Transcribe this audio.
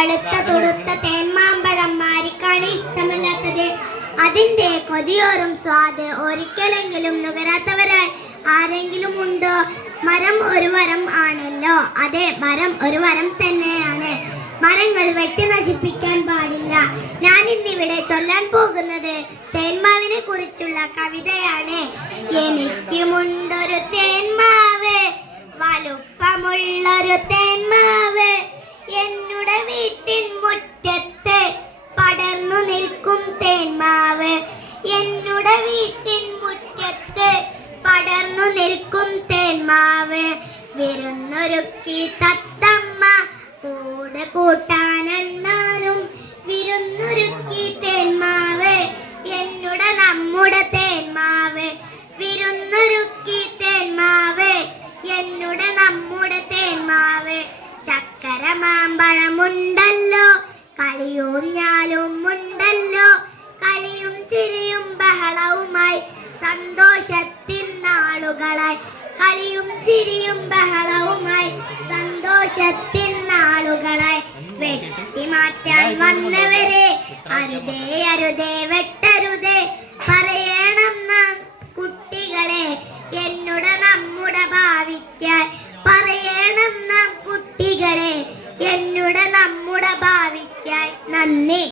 പഴുത്ത തുടുത്ത തേന്മാമ്പഴം മാരിക്കാണ് ഇഷ്ടമല്ലാത്തത്. അതിന്റെ കൊതിയോറും സ്വാദ് ഒരിക്കലെങ്കിലും നുകരാത്തവരായി ആരെങ്കിലും ഉണ്ടോ? മരം ഒരു വരം ആണല്ലോ. അതെ മരം ഒരു വരം തന്നെയാണ്. മരങ്ങൾ വെട്ടി നശിപ്പിക്കാൻ പാടില്ല. ഞാൻ ഇന്നിവിടെ ചൊല്ലാൻ പോകുന്നത് തേന്മാവിനെ കുറിച്ചുള്ള കവിതയാണ്. എനിക്കുമുണ്ടൊരു തേന്മാവ് തേന്മാവ് വിരുന്നൊരുക്കി തത്തമ്മ. കൂടെ കൂട്ടാനും വിരുന്നൊരുക്കി തേന്മാവ് എന്നുടെ നമ്മുടെ തേന്മാവ് വിരുന്നൊരുക്കി തേന്മാവ് എന്നുടെ നമ്മുടെ തേന്മാവ് ചക്കര മാമ്പഴമുണ്ടല്ലോ കളിയും ഞാലും ഉണ്ടല്ലോ. കളിയും ചിരിയും ബഹളവുമായി സന്തോഷത്തിൻ നാളുകളായി. കളിയും ചിരിയും ബഹളവുമായി സന്തോഷത്തിൽ നാളുകളായി വെട്ടി മാറ്റാൻ വന്നവരെ അരുതേ അരുതേ വെട്ടരുതേ. പറയണം നാം കുട്ടികളെ എന്നുടെ നമ്മുടെ ഭാവിക്കാൻ പറയണം നാം കുട്ടികളെ എന്നുടെ നമ്മുടെ ഭാവിക്കാൻ നന്ദി.